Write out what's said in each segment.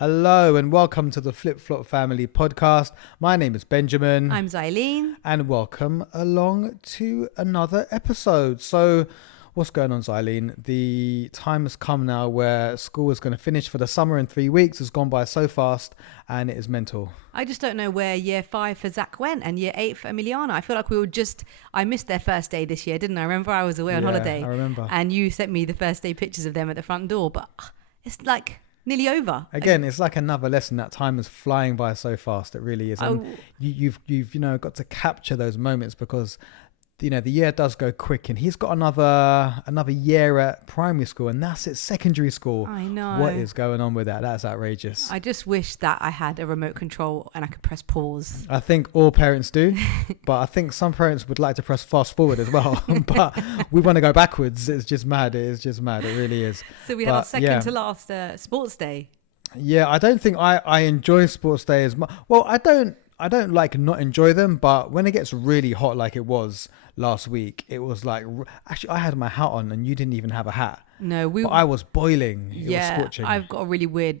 Hello and welcome to the Flip Flop Family podcast. My name is Benjamin. I'm Zaileen. And welcome along to another episode. So what's going on, Zaileen? The time has come now where school is going to finish for the summer in 3 weeks. It's gone by so fast and it is mental. I just don't know where year 5 for Zach went and year 8 for Emiliana. I feel like I missed their first day this year, didn't I? Remember I was away on holiday. I remember. And you sent me the first day pictures of them at the front door, but it's like nearly over. Again, it's like another lesson. That time is flying by so fast. It really is. And you've got to capture those moments because the year does go quick, and he's got another year at primary school, and that's at secondary school. I know. What is going on with that? That's outrageous. I just wish that I had a remote control and I could press pause. I think all parents do, but I think some parents would like to press fast forward as well. But we want to go backwards. It's just mad. It is just mad. It really is. So we had our second to last sports day. Yeah, I don't think I enjoy sports day as much. Well, I don't like not enjoy them, but when it gets really hot like it was last week, it was like, actually I had my hat on and you didn't even have a hat. No, but I was boiling. It was scorching. I've got a really weird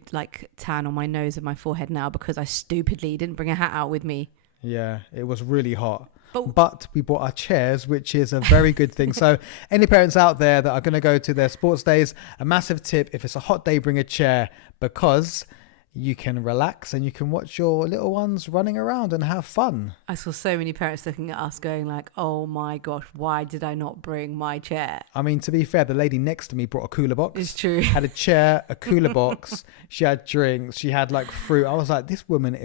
tan on my nose and my forehead now because I stupidly didn't bring a hat out with me. Yeah, it was really hot. But we bought our chairs, which is a very good thing. So any parents out there that are going to go to their sports days, a massive tip: if it's a hot day, bring a chair, because you can relax and you can watch your little ones running around and have fun. I saw so many parents looking at us going like, oh my gosh, why did I not bring my chair? I mean, to be fair, the lady next to me brought a cooler box. It's true. Had a chair, a cooler box. She had drinks. She had fruit. I was like, this woman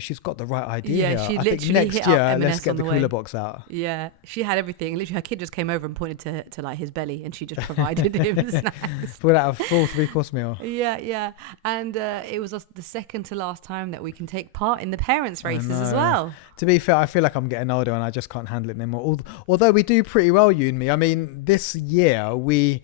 she's got the right idea. Yeah, she I literally think next hit year, up M&S let's get on the way. cooler box out. Yeah, she had everything. Literally, her kid just came over and pointed to his belly, and she just provided him snacks. Put out a full 3-course meal. Yeah, and it was the second to last time that we can take part in the parents' races as well. To be fair, I feel like I'm getting older and I just can't handle it anymore. Although we do pretty well, you and me. I mean, this year we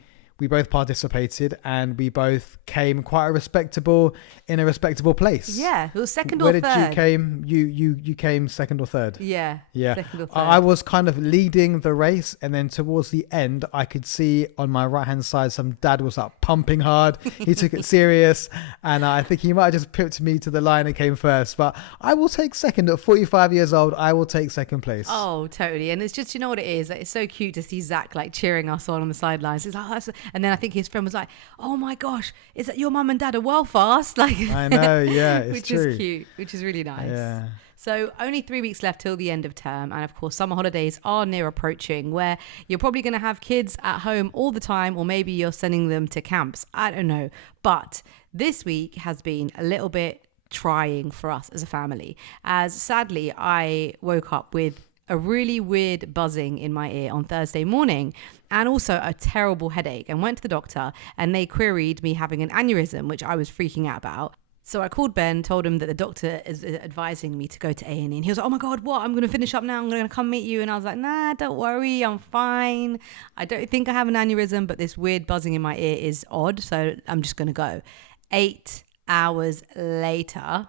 both participated and we both came in a respectable place. Yeah, it was second or third. Where did you came? You came second or third? Yeah. Second or third. I was kind of leading the race, and then towards the end, I could see on my right hand side some dad was pumping hard. He took it serious, and I think he might have just pipped me to the line and came first. But I will take second at 45 years old. I will take second place. Oh, totally. And it's just, you know what it is? It's so cute to see Zach cheering us on the sidelines. It's like, and then I think his friend was like, "Oh my gosh, is that your mum and dad are well fast?" I know, yeah, it's which true. is cute, which is really nice. Yeah. So only 3 weeks left till the end of term, and of course summer holidays are near approaching, where you're probably going to have kids at home all the time, or maybe you're sending them to camps. I don't know, but this week has been a little bit trying for us as a family, as sadly I woke up with a really weird buzzing in my ear on Thursday morning, and also a terrible headache, and went to the doctor, and they queried me having an aneurysm, which I was freaking out about. So I called Ben, told him that the doctor is advising me to go to A&E, and he was like, "Oh my God, what? I'm going to finish up now. I'm going to come meet you." And I was like, "Nah, don't worry. I'm fine. I don't think I have an aneurysm, but this weird buzzing in my ear is odd. So I'm just going to go." 8 hours later,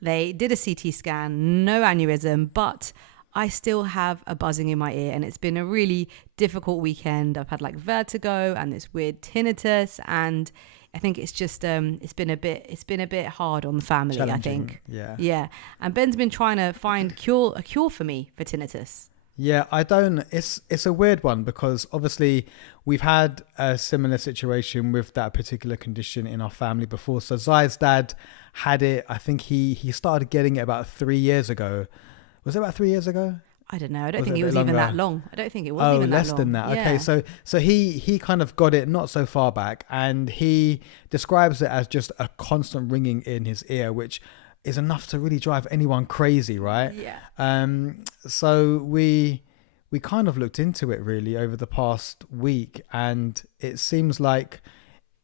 they did a CT scan, no aneurysm, but I still have a buzzing in my ear, and it's been a really difficult weekend. I've had vertigo and this weird tinnitus, and I think it's just it's been a bit hard on the family. I think. Yeah. And Ben's been trying to find a cure for me for tinnitus. Yeah, it's a weird one because obviously we've had a similar situation with that particular condition in our family before. So Zai's dad had it. I think he started getting it about 3 years ago. Was it about 3 years ago? I don't know. I don't think it was even that long. I don't think it was even that long. Oh, less than that. Yeah. Okay, so he kind of got it not so far back, and he describes it as just a constant ringing in his ear, which is enough to really drive anyone crazy, right? Yeah. So we kind of looked into it really over the past week, and it seems like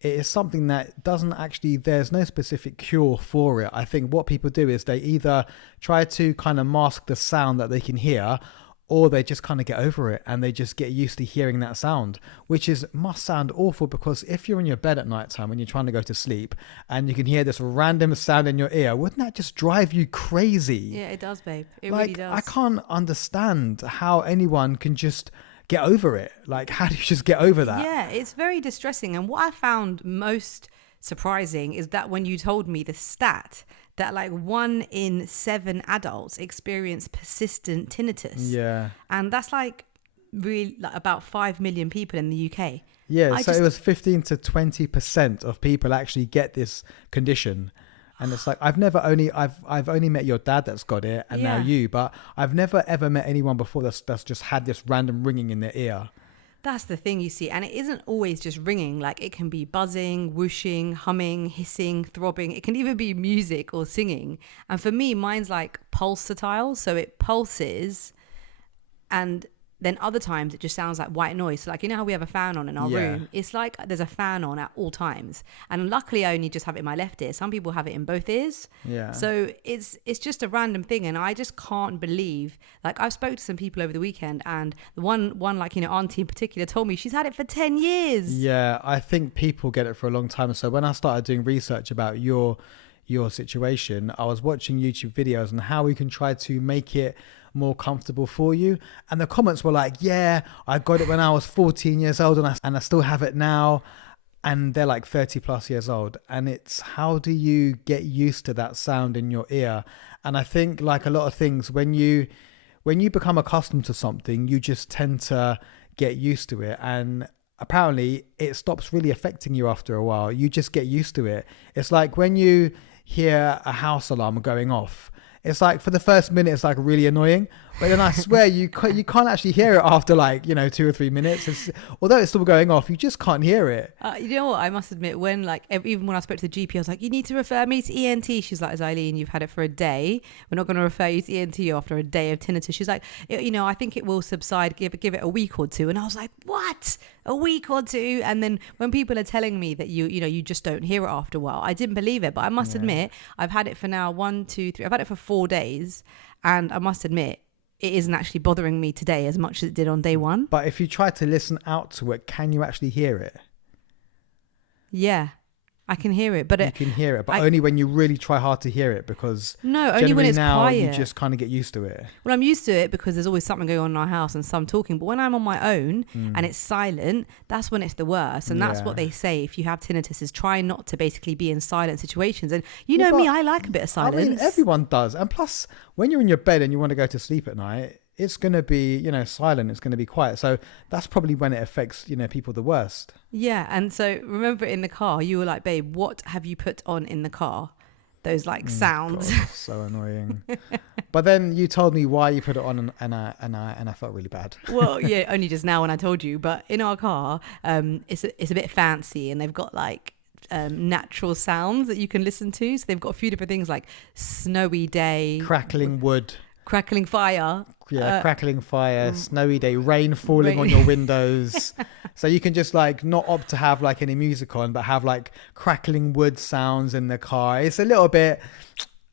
it is something that there's no specific cure for it. I think what people do is they either try to kind of mask the sound that they can hear, or they just kind of get over it and they just get used to hearing that sound, which must sound awful, because if you're in your bed at night time and you're trying to go to sleep and you can hear this random sound in your ear, wouldn't that just drive you crazy? Yeah, it does, babe. It really does. I can't understand how anyone can just get over it. How do you just get over that? Yeah, it's very distressing. And what I found most surprising is that when you told me the stat that like 1 in 7 adults experience persistent tinnitus. Yeah. And that's like really like about 5 million people in the UK. Yeah, so it was 15 to 20% of people actually get this condition. And it's like, I've only met your dad that's got it, and now you, but I've never ever met anyone before that's just had this random ringing in their ear. That's the thing, you see. And it isn't always just ringing. Like, it can be buzzing, whooshing, humming, hissing, throbbing. It can even be music or singing. And for me, mine's like pulsatile. So it pulses, and then other times it just sounds like white noise. So like, you know how we have a fan on in our room? It's like there's a fan on at all times. And luckily I only just have it in my left ear. Some people have it in both ears. Yeah. So it's just a random thing. And I just can't believe, like, I've spoke to some people over the weekend, and the one like, you know, auntie in particular told me she's had it for 10 years. Yeah, I think people get it for a long time. So when I started doing research about your situation, I was watching YouTube videos on how we can try to make it more comfortable for you, and the comments were like, yeah, I got it when I was 14 years old and I still have it now, and they're like 30 plus years old. And it's, how do you get used to that sound in your ear? And I think, like a lot of things, when you become accustomed to something, you just tend to get used to it, and apparently it stops really affecting you after a while. You just get used to it. It's like when you hear a house alarm going off, it's like for the first minute it's like really annoying, but then I swear you can't actually hear it after, like, you know, 2 or 3 minutes. Although it's still going off, you just can't hear it. You know what, I must admit, when like even when I spoke to the GP, I was like, you need to refer me to ENT. She's like, Zaileen, you've had it for a day, we're not going to refer you to ENT after a day of tinnitus. She's like, you know, I think it will subside, give it a week or two. And I was like, what, a week or two? And then when people are telling me that you know, you just don't hear it after a while, I didn't believe it. But I must admit, I've had it for now 1, 2, 3, I've had it for 4 days, and I must admit, it isn't actually bothering me today as much as it did on day 1. But if you try to listen out to it, can you actually hear it? Yeah, I can hear it, but you can hear it, but only when you really try hard to hear it, because only when it's now quiet. You just kind of get used to it. Well, I'm used to it because there's always something going on in our house and some talking. But when I'm on my own and it's silent, that's when it's the worst. And that's what they say if you have tinnitus, is try not to basically be in silent situations. And you know me, I like a bit of silence. I mean, everyone does. And plus, when you're in your bed and you want to go to sleep at night, it's going to be, you know, silent. It's going to be quiet. So that's probably when it affects, you know, people the worst. Yeah. And so remember in the car, you were like, babe, what have you put on in the car? Those like sounds. God, so annoying. But then you told me why you put it on, and I felt really bad. Well, yeah, only just now when I told you. But in our car, it's a bit fancy, and they've got like natural sounds that you can listen to. So they've got a few different things like snowy day, crackling wood, crackling fire. Yeah, crackling fire, snowy day, rain falling on your windows. So you can just like not opt to have like any music on, but have like crackling wood sounds in the car. It's a little bit,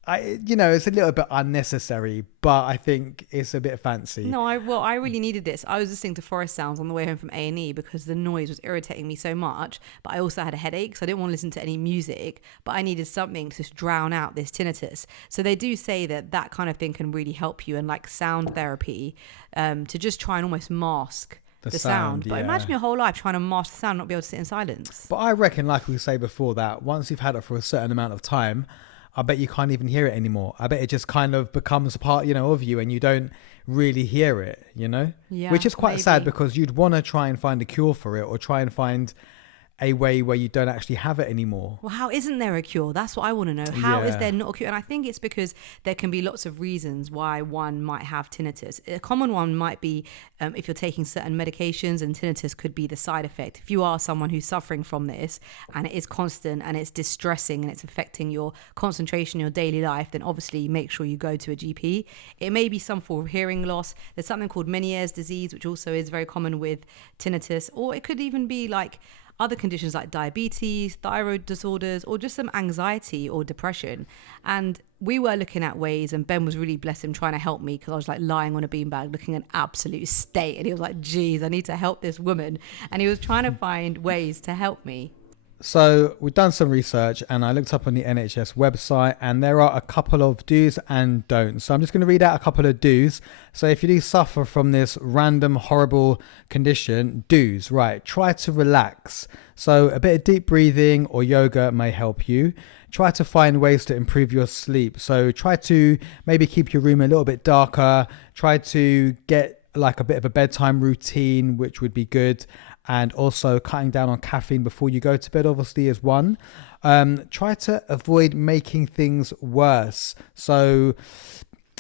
it's a little bit unnecessary, but I think it's a bit fancy. No, I really needed this. I was listening to forest sounds on the way home from A&E because the noise was irritating me so much, but I also had a headache, so I didn't want to listen to any music, but I needed something to drown out this tinnitus. So they do say that kind of thing can really help you, and like sound therapy, to just try and almost mask the sound. But imagine your whole life trying to mask the sound, not be able to sit in silence. But I reckon, like we say before, that once you've had it for a certain amount of time, I bet you can't even hear it anymore. I bet it just kind of becomes a part, of you, and you don't really hear it, Yeah, which is quite maybe. sad, because you'd want to try and find a cure for it, or try and find a way where you don't actually have it anymore. Well, how isn't there a cure? That's what I want to know. How is there not a cure? And I think it's because there can be lots of reasons why one might have tinnitus. A common one might be if you're taking certain medications, and tinnitus could be the side effect. If you are someone who's suffering from this and it is constant and it's distressing and it's affecting your concentration, your daily life, then obviously make sure you go to a GP. It may be some form of hearing loss. There's something called Meniere's disease, which also is very common with tinnitus. Or it could even be like other conditions like diabetes, thyroid disorders, or just some anxiety or depression. And we were looking at ways, and Ben was really, bless him, trying to help me, because I was like lying on a beanbag looking an absolute state. And he was like, geez, I need to help this woman. And he was trying to find ways to help me. So we've done some research and I looked up on the NHS website and there are a couple of do's and don'ts. So I'm just going to read out a couple of do's. So if you do suffer from this random horrible condition, do's, right, try to relax. So a bit of deep breathing or yoga may help you. Try to find ways to improve your sleep. So try to maybe keep your room a little bit darker. Try to get like a bit of a bedtime routine, which would be good. And also cutting down on caffeine before you go to bed, obviously, is one. Try to avoid making things worse. So,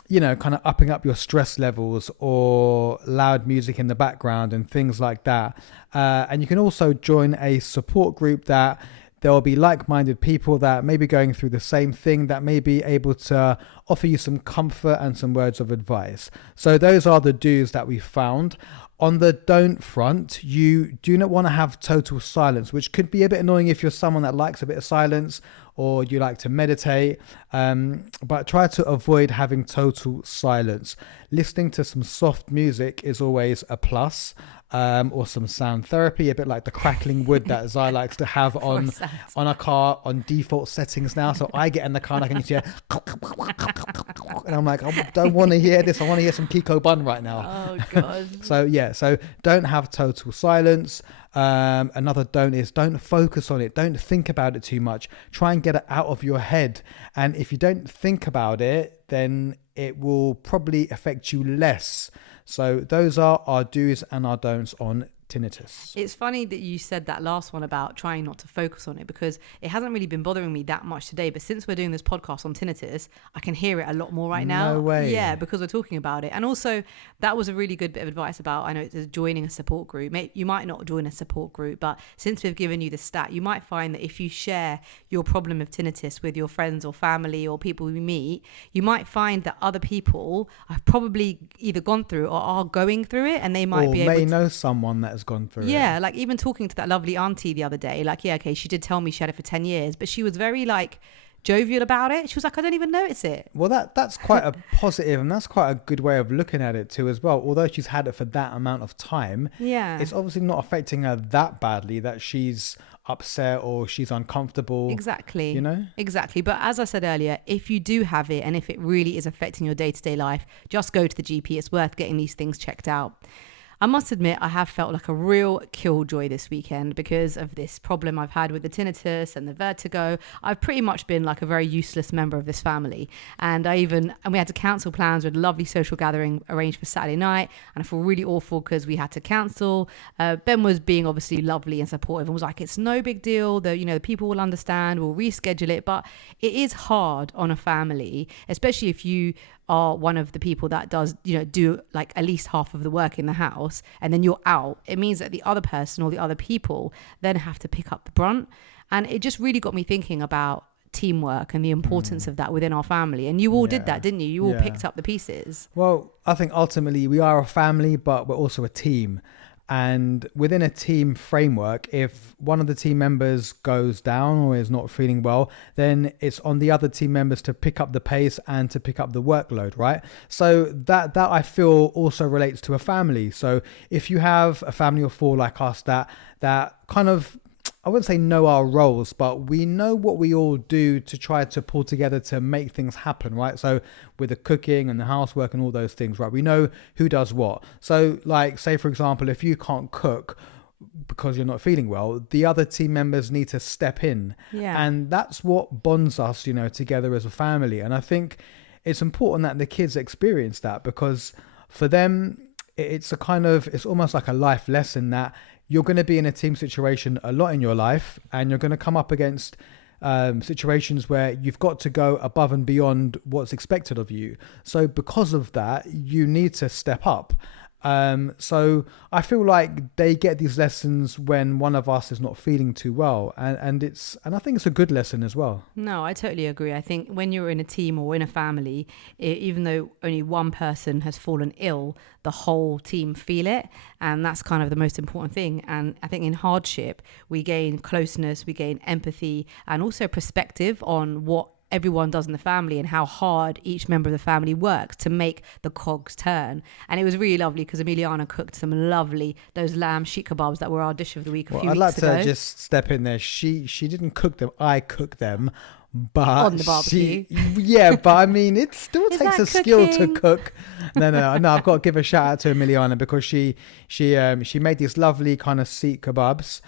kind of upping up your stress levels or loud music in the background and things like that. And you can also join a support group that there will be like-minded people that may be going through the same thing that may be able to offer you some comfort and some words of advice. So those are the do's that we found. On the don't front, you do not want to have total silence, which could be a bit annoying if you're someone that likes a bit of silence or you like to meditate, but try to avoid having total silence. Listening to some soft music is always a plus, or some sound therapy, a bit like the crackling wood that Zai likes to have on a car on default settings now. So I get in the car and I can hear, and I'm like, I don't want to hear this. I want to hear some Kiko Bun right now. Oh God. So don't have total silence. Another don't is don't focus on it. Don't think about it too much. Try and get it out of your head. And if you don't think about it, then it will probably affect you less. So those are our do's and our don'ts on tinnitus. It's funny that you said that last one about trying not to focus on it, because it hasn't really been bothering me that much today, but since we're doing this podcast on tinnitus, I can hear it a lot more right now. No way. Yeah, because we're talking about it. And also that was a really good bit of advice about, I know it's joining a support group. You might not join a support group, but since we've given you the stat, you might find that if you share your problem of tinnitus with your friends or family or people you meet, you might find that other people have probably either gone through or are going through it, and they might be able to know someone that has gone through it. Yeah, like even talking to that lovely auntie the other day, like, yeah, okay, she did tell me she had it for 10 years, but she was very like jovial about it. She was like, I don't even notice it. Well, that's quite a positive, and that's quite a good way of looking at it too as well. Although she's had it for that amount of time, yeah, it's obviously not affecting her that badly that she's upset or she's uncomfortable. Exactly. Exactly. But as I said earlier, if you do have it and if it really is affecting your day-to-day life, just go to the GP. It's worth getting these things checked out. I must admit, I have felt like a real killjoy this weekend because of this problem I've had with the tinnitus and the vertigo. I've pretty much been like a very useless member of this family. And we had to cancel plans with a lovely social gathering arranged for Saturday night. And I feel really awful because we had to cancel. Ben was being obviously lovely and supportive and was like, it's no big deal. The people will understand. We'll reschedule it. But it is hard on a family, especially if you are one of the people that does, do like at least half of the work in the house, and then you're out. It means that the other person or the other people then have to pick up the brunt. And it just really got me thinking about teamwork and the importance of that within our family. And you all did that, didn't you? You all picked up the pieces. Well, I think ultimately we are a family, but we're also a team. And within a team framework, if one of the team members goes down or is not feeling well, then it's on the other team members to pick up the pace and to pick up the workload, right? So that I feel also relates to a family. So if you have a family of four like us that kind of, I wouldn't say know our roles, but we know what we all do to try to pull together to make things happen, right? So with the cooking and the housework and all those things, right? We know who does what. So like, say for example, if you can't cook because you're not feeling well, the other team members need to step in. Yeah. And that's what bonds us, together as a family. And I think it's important that the kids experience that, because for them, it's almost like a life lesson that you're going to be in a team situation a lot in your life, and you're going to come up against situations where you've got to go above and beyond what's expected of you. So because of that, you need to step up. So I feel like they get these lessons when one of us is not feeling too well, and I think it's a good lesson as well. No, I totally agree. I think when you're in a team or in a family, even though only one person has fallen ill, the whole team feel it, and that's kind of the most important thing. And I think in hardship, we gain closeness, we gain empathy, and also perspective on what everyone does in the family and how hard each member of the family works to make the cogs turn. And it was really lovely because Emiliana cooked some lovely, those lamb sheet kebabs that were our dish of the week a few weeks ago. I'd like to just step in there. She didn't cook them. I cooked them. But on the barbecue. But I mean, it still takes a skill to cook. No, I've got to give a shout out to Emiliana because she made these lovely kind of seat kebabs,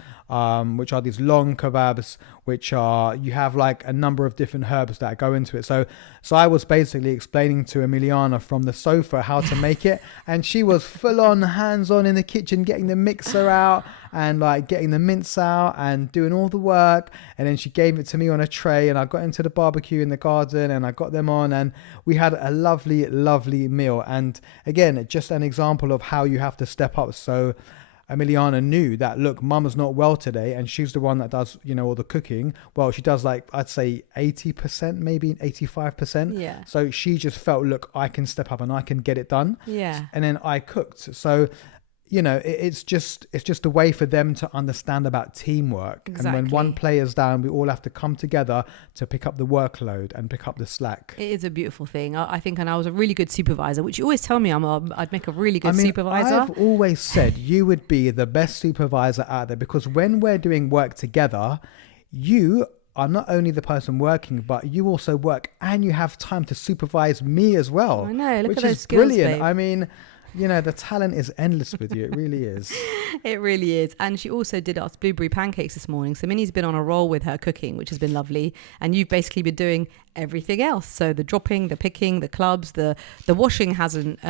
which are these long kebabs, which are, you have like a number of different herbs that go into it. So I was basically explaining to Emiliana from the sofa how to make it, and she was full on hands on in the kitchen, getting the mixer out and like getting the mince out and doing all the work. And then she gave it to me on a tray, and I got into the barbecue in the garden and I got them on, and we had a lovely, lovely meal. And again, just an example of how you have to step up. So Emiliana knew that, look, mum's not well today, and she's the one that does, all the cooking. Well, she does like, I'd say 80%, maybe 85%. Yeah. So she just felt, look, I can step up and I can get it done. Yeah. And then I cooked. So, it's just a way for them to understand about teamwork. Exactly. And when one player's down, we all have to come together to pick up the workload and pick up the slack. It is a beautiful thing. I think, and I was a really good supervisor, which you always tell me I'd make a really good supervisor. I've always said you would be the best supervisor out there, because when we're doing work together, you are not only the person working, but you also work and you have time to supervise me as well. I know, look which at those is skills, brilliant. babe. I mean, the talent is endless with you. It really is. It really is. And she also did us blueberry pancakes this morning. So Minnie's been on a roll with her cooking, which has been lovely. And you've basically been doing everything else. So the dropping, the picking, the clubs, the washing hasn't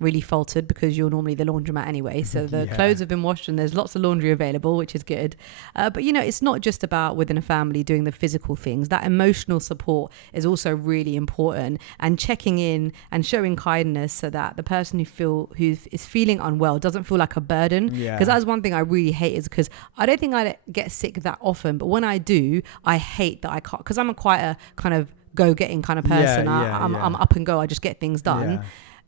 really faltered because you're normally the laundromat anyway. So the clothes have been washed and there's lots of laundry available, which is good. But it's not just about within a family doing the physical things. That emotional support is also really important, and checking in and showing kindness so that the person who is feeling unwell doesn't feel like a burden. Because that's one thing I really hate, is because I don't think I get sick that often, but when I do, I hate that I can't, because I'm quite a kind of go-getting kind of person. I'm up and go. I just get things done. Yeah.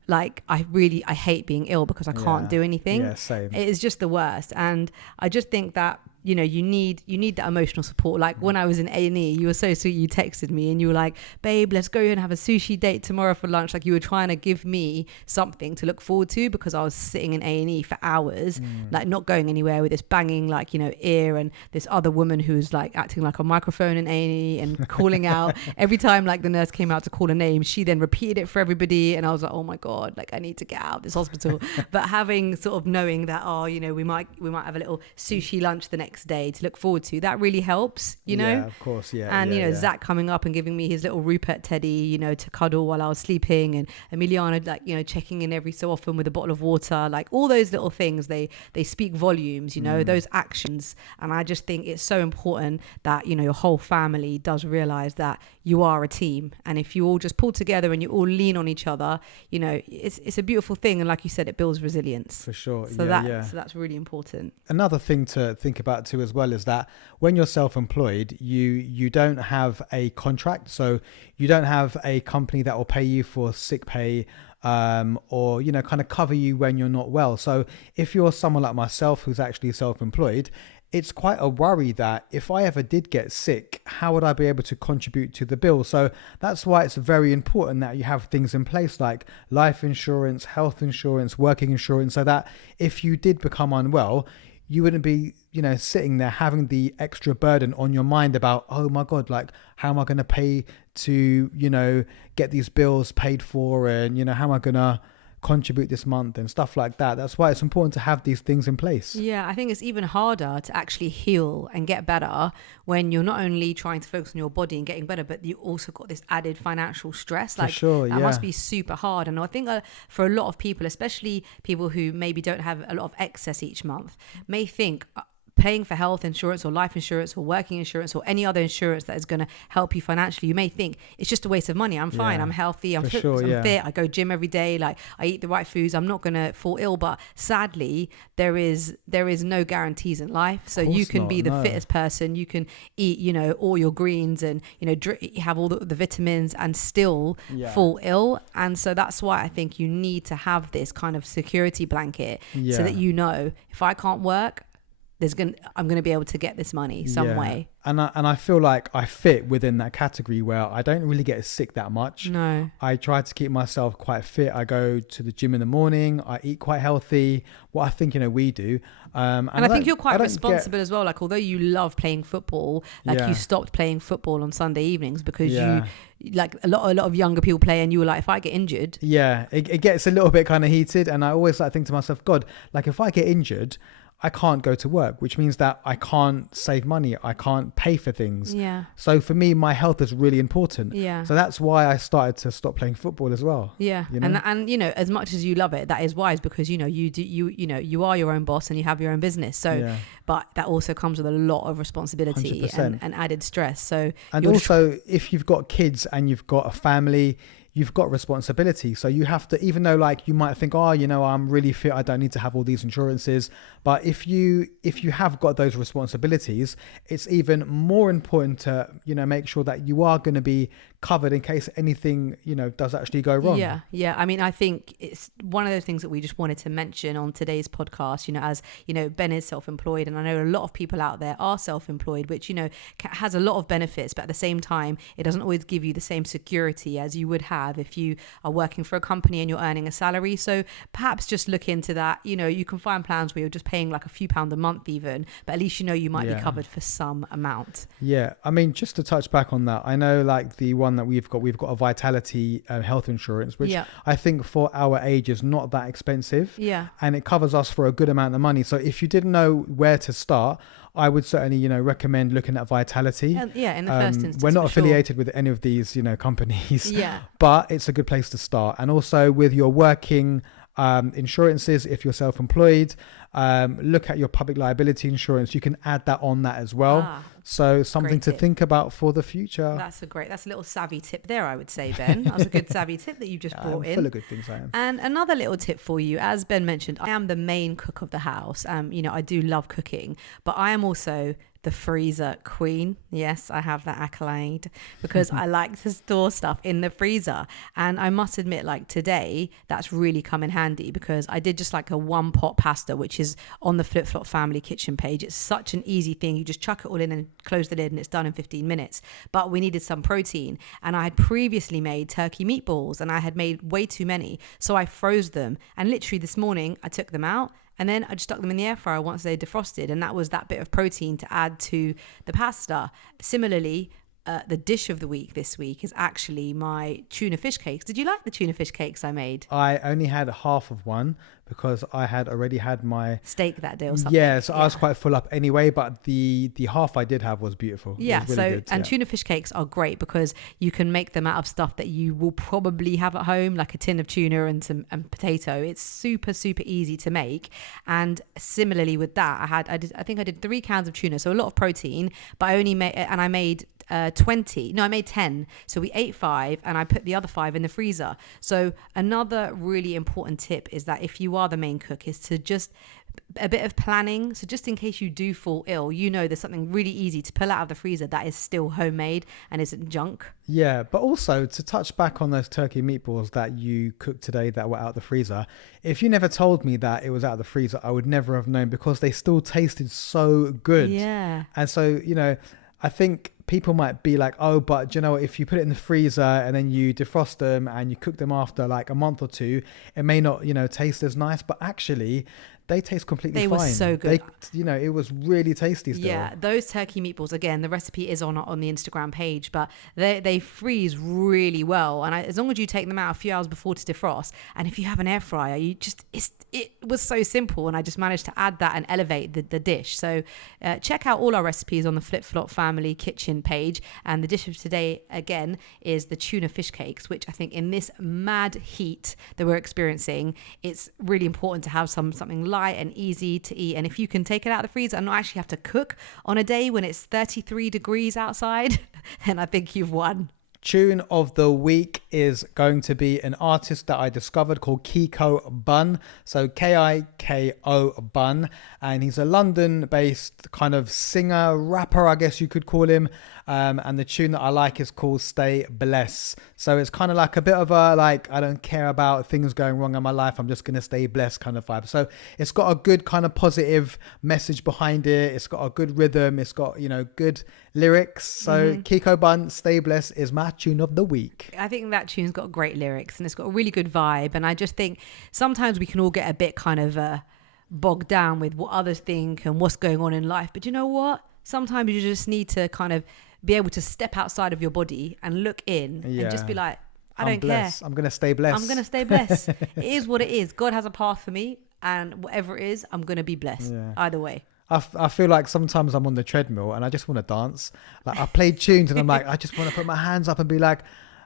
Like I hate being ill because I can't do anything. Yeah, same. It is just the worst. And I just think that you need that emotional support. Like when I was in A&E, you were so sweet. You texted me and you were like, babe, let's go and have a sushi date tomorrow for lunch. Like you were trying to give me something to look forward to, because I was sitting in A&E for hours, like not going anywhere, with this banging ear, and this other woman who's like acting like a microphone in A&E and calling out every time like the nurse came out to call a name, she then repeated it for everybody. And I was like, oh my God, like I need to get out of this hospital. But having sort of knowing that, we might have a little sushi lunch the next day to look forward to, that really helps, Yeah, of course, yeah. And Zach coming up and giving me his little Rupert teddy, to cuddle while I was sleeping, and Emiliana checking in every so often with a bottle of water, like all those little things, they speak volumes, those actions. And I just think it's so important that your whole family does realize that you are a team, and if you all just pull together and you all lean on each other, it's a beautiful thing. And like you said, it builds resilience for sure. So that's really important. Another thing to think about too as well is that when you're self-employed, you don't have a contract, so you don't have a company that will pay you for sick pay, or kind of cover you when you're not well. So if you're someone like myself who's actually self-employed, it's quite a worry that if I ever did get sick, how would I be able to contribute to the bill? So that's why it's very important that you have things in place like life insurance, health insurance, working insurance, so that if you did become unwell, you wouldn't be, sitting there having the extra burden on your mind about, oh my God, like, how am I going to pay to, get these bills paid for, and, how am I going to contribute this month and stuff like that. That's why it's important to have these things in place. Yeah, I think it's even harder to actually heal and get better when you're not only trying to focus on your body and getting better, but you also got this added financial stress. Like, for sure, that must be super hard. And I think for a lot of people, especially people who maybe don't have a lot of excess each month, may think paying for health insurance or life insurance or working insurance or any other insurance that is going to help you financially, you may think it's just a waste of money. I'm fine. I'm healthy. I'm fit. I'm fit. I go gym every day. Like I eat the right foods. I'm not going to fall ill. But sadly, there is no guarantees in life. So you can be the fittest person. You can eat, all your greens and, have all the vitamins and still fall ill. And so that's why I think you need to have this kind of security blanket so that if I can't work, I'm gonna be able to get this money some way. And I feel like I fit within that category where I don't really get sick that much. No. I try to keep myself quite fit. I go to the gym in the morning. I eat quite healthy. What I think, we do. And I think you're quite responsible as well. Like, although you love playing football, like you stopped playing football on Sunday evenings because you, like a lot of younger people play, and you were like, if I get injured. Yeah, it gets a little bit kind of heated. And I always like think to myself, God, like if I get injured, I can't go to work, which means that I can't save money. I can't pay for things. Yeah. So for me, my health is really important. Yeah. So that's why I started to stop playing football as well. Yeah. And as much as you love it, that is wise because, you are your own boss and you have your own business. So, but that also comes with a lot of responsibility and added stress. So, and also if you've got kids and you've got a family, you've got responsibility. So you have to, even though like you might think, I'm really fit, I don't need to have all these insurances. But if you have got those responsibilities, it's even more important to, make sure that you are going to be covered in case anything, does actually go wrong. Yeah. Yeah. I mean, I think it's one of those things that we just wanted to mention on today's podcast, as, Ben is self-employed, and I know a lot of people out there are self-employed, which, has a lot of benefits, but at the same time, it doesn't always give you the same security as you would have if you are working for a company and you're earning a salary. So perhaps just look into that. You can find plans where you're just paying like a few pounds a month even, but at least you might be covered for some amount. Yeah. I mean, just to touch back on that, I know like the one that we've got a Vitality health insurance, which I think for our age is not that expensive. Yeah. And it covers us for a good amount of money. So if you didn't know where to start, I would certainly, recommend looking at Vitality. In the first instance. We're not affiliated with any of these, companies. Yeah. But it's a good place to start. And also with your working insurances, if you're self-employed, look at your public liability insurance. You can add that on that as well. So something to think about for the future. That's a little savvy tip there, I would say, Ben. That was a good savvy tip that you just brought in. Full of good things, I am. And another little tip for you, as Ben mentioned, I am the main cook of the house. I do love cooking, but I am also the freezer queen. Yes, I have that accolade because I like to store stuff in the freezer. And I must admit, like today, that's really come in handy because I did just like a one pot pasta, which is on the Flip Flop family kitchen page. It's such an easy thing. You just chuck it all in and close the lid and it's done in 15 minutes. But we needed some protein. And I had previously made turkey meatballs and I had made way too many. So I froze them. And literally this morning, I took them out. And then I just stuck them in the air fryer once they defrosted. And that was that bit of protein to add to the pasta. Similarly, the dish of the week this week is actually my tuna fish cakes. Did you like the tuna fish cakes I made? I only had half of one because I had already had my steak that day or something. Yeah, so I was quite full up anyway, but the half I did have was beautiful. Yeah, was really good. And tuna fish cakes are great because you can make them out of stuff that you will probably have at home, like a tin of tuna and potato. It's super, super easy to make. And similarly with that, I think I did 3 cans of tuna, so a lot of protein, but I made 20. No, I made 10. So we ate 5 and I put the other 5 in the freezer. So another really important tip is that if you are the main cook is to just a bit of planning. So just in case you do fall ill, there's something really easy to pull out of the freezer that is still homemade and isn't junk. Yeah, but also to touch back on those turkey meatballs that you cooked today that were out of the freezer, if you never told me that it was out of the freezer, I would never have known because they still tasted so good. Yeah. And so, I think people might be like, oh, but if you put it in the freezer and then you defrost them and you cook them after like a month or two, it may not, taste as nice, but actually they taste completely fine. They were so good. It was really tasty still. Yeah, those turkey meatballs, again, the recipe is on the Instagram page, but they freeze really well. And as long as you take them out a few hours before to defrost, and if you have an air fryer, it was so simple. And I just managed to add that and elevate the dish. So check out all our recipes on the Flip Flop family kitchen page. And the dish of today, again, is the tuna fish cakes, which I think in this mad heat that we're experiencing, it's really important to have something light and easy to eat. And if you can take it out of the freezer and not actually have to cook on a day when it's 33 degrees outside, then I think you've won. Tune of the week is going to be an artist that I discovered called Kiko Bun. So Kiko Bun. And he's a London-based kind of singer, rapper, I guess you could call him. And the tune that I like is called Stay Blessed. So it's kind of like a bit of a like, I don't care about things going wrong in my life, I'm just going to stay blessed kind of vibe. So it's got a good kind of positive message behind it. It's got a good rhythm. It's got, you know, good lyrics. So Kiko Bunt, Stay Blessed is my tune of the week. I think that tune's got great lyrics and it's got a really good vibe. And I just think sometimes we can all get a bit kind of bogged down with what others think and what's going on in life. But you know what? Sometimes you just need to kind of be able to step outside of your body and look in and just be like, I don't care. I'm going to stay blessed. I'm going to stay blessed. It is what it is. God has a path for me, and whatever it is, I'm going to be blessed either way. I feel like sometimes I'm on the treadmill and I just want to dance. Like I play tunes and I'm like, I just want to put my hands up and be like,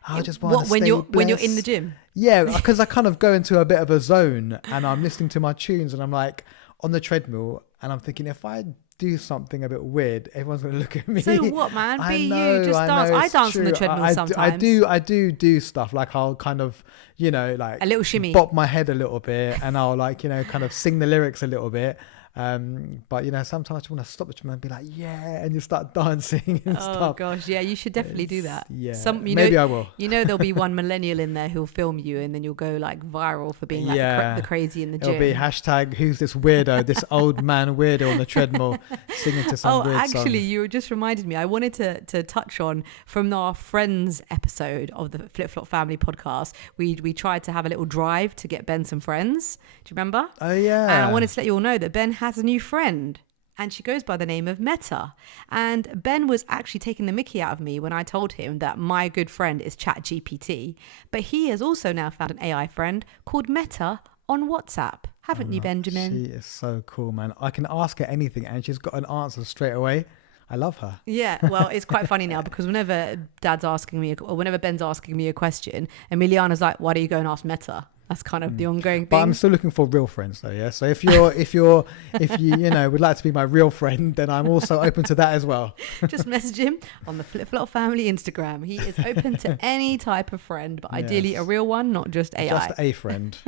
I just want to stay blessed. When you're in the gym? Yeah, because I kind of go into a bit of a zone and I'm listening to my tunes and I'm like on the treadmill and I'm thinking, if I do something a bit weird, everyone's going to look at me. So what, man? You. Just dance. I dance on the treadmill sometimes. I do stuff. Like I'll kind of, you know, like a little shimmy, bop my head a little bit and I'll like, you know, kind of sing the lyrics a little bit. But you know, sometimes I just want to stop the treadmill and be like, yeah, and you start dancing and stuff. Oh gosh, yeah, you should definitely do that. Yeah, maybe I will. You know, there'll be one millennial in there who'll film you, and then you'll go like viral for being like the crazy in the gym. It'll be hashtag who's this weirdo, this old man weirdo on the treadmill singing to some weird song. Actually, you just reminded me. I wanted to touch on from our Friends episode of the Flip Flop Family podcast. We tried to have a little drive to get Ben some friends. Do you remember? Oh yeah. And I wanted to let you all know that Ben has a new friend, and she goes by the name of Meta. And Ben was actually taking the mickey out of me when I told him that my good friend is ChatGPT, but he has also now found an AI friend called Meta on WhatsApp. Haven't you, Benjamin? She is so cool, man. I can ask her anything and she's got an answer straight away. I love her. Yeah, well, it's quite funny now because whenever Ben's asking me a question, Emiliana's like, why don't you go and ask Meta? That's kind of the ongoing thing. But I'm still looking for real friends though, yeah? So if you would like to be my real friend, then I'm also open to that as well. Just message him on the Flip Flop Family Instagram. He is open to any type of friend, but ideally a real one, not just AI. Just a friend.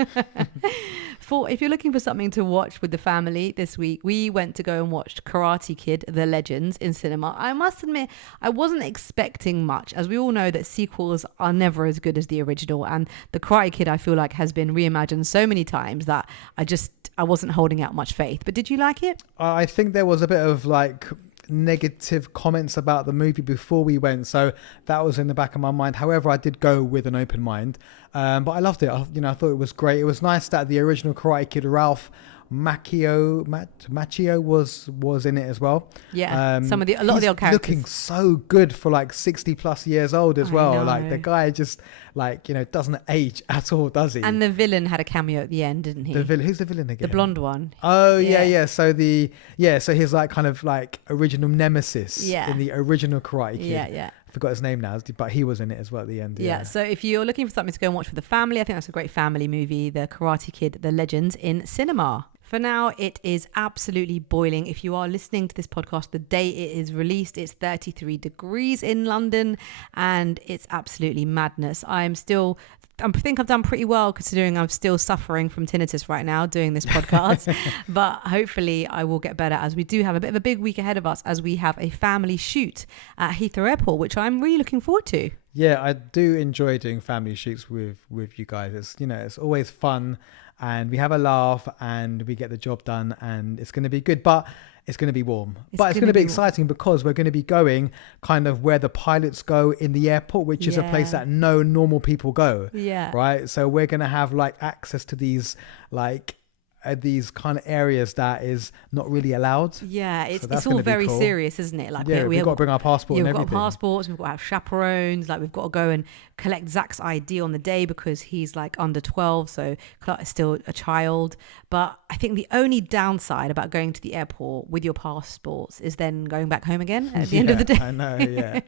If you're looking for something to watch with the family this week, we went to go and watch Karate Kid: The Legends in cinema. I must admit, I wasn't expecting much, as we all know that sequels are never as good as the original, and the Karate Kid, I feel like, has been reimagined so many times that I wasn't holding out much faith. But did you like it? I think there was a bit of like negative comments about the movie before we went, so that was in the back of my mind. However, I did go with an open mind, but I loved it. I thought it was great. It was nice that the original Karate Kid, Ralph Macchio was in it as well. Yeah, a lot of the old characters looking so good for like 60 plus years old as well. Know. Like the guy just like, you know, doesn't age at all, does he? And the villain had a cameo at the end, didn't he? Who's the villain again? The blonde one. Oh yeah. So so he's like kind of like original nemesis in the original Karate Kid. Yeah. I forgot his name now, but he was in it as well at the end. Yeah, so if you're looking for something to go and watch with the family, I think that's a great family movie, The Karate Kid: The Legends in cinema. For now, it is absolutely boiling. If you are listening to this podcast the day it is released, it's 33 degrees in London and it's absolutely madness. I think I've done pretty well considering I'm still suffering from tinnitus right now doing this podcast. But hopefully I will get better, as we do have a bit of a big week ahead of us as we have a family shoot at Heathrow Airport, which I'm really looking forward to. Yeah, I do enjoy doing family shoots with you guys. It's always fun and we have a laugh and we get the job done and it's going to be good. But it's going to be warm. But it's going to be exciting because we're going to be going kind of where the pilots go in the airport, which is a place that no normal people go. Yeah. Right. So we're going to have like access to these kind of areas that is not really allowed. Yeah, it's all very serious, isn't it? Like we've got to bring our passport and everything. We've got passports, we've got to have chaperones, like we've got to go and collect Zach's ID on the day because he's like under 12, so Clark is still a child. But I think the only downside about going to the airport with your passports is then going back home again at the end of the day. I know, yeah.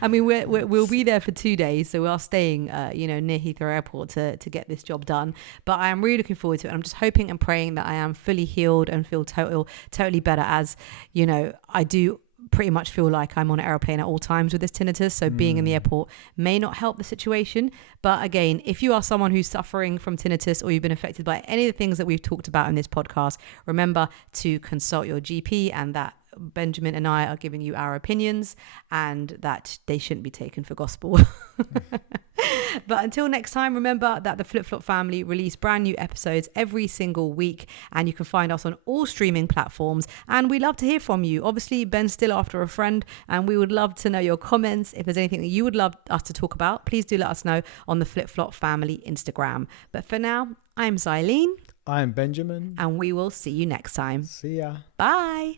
I mean, we'll be there for 2 days, so we are staying, near Heathrow Airport to get this job done. But I am really looking forward to it. I'm just hoping and praying that I am fully healed and feel totally better, as you know, I do pretty much feel like I'm on an airplane at all times with this tinnitus, so being in the airport may not help the situation. But again, if you are someone who's suffering from tinnitus or you've been affected by any of the things that we've talked about in this podcast, remember to consult your GP, and that Benjamin and I are giving you our opinions and that they shouldn't be taken for gospel. But until next time, remember that the Flip Flop family release brand new episodes every single week, and you can find us on all streaming platforms. And we love to hear from you. Obviously, Ben's still after a friend, and we would love to know your comments. If there's anything that you would love us to talk about, please do let us know on the Flip Flop family Instagram. But for now, I'm Zaileen. I'm Benjamin. And we will see you next time. See ya. Bye.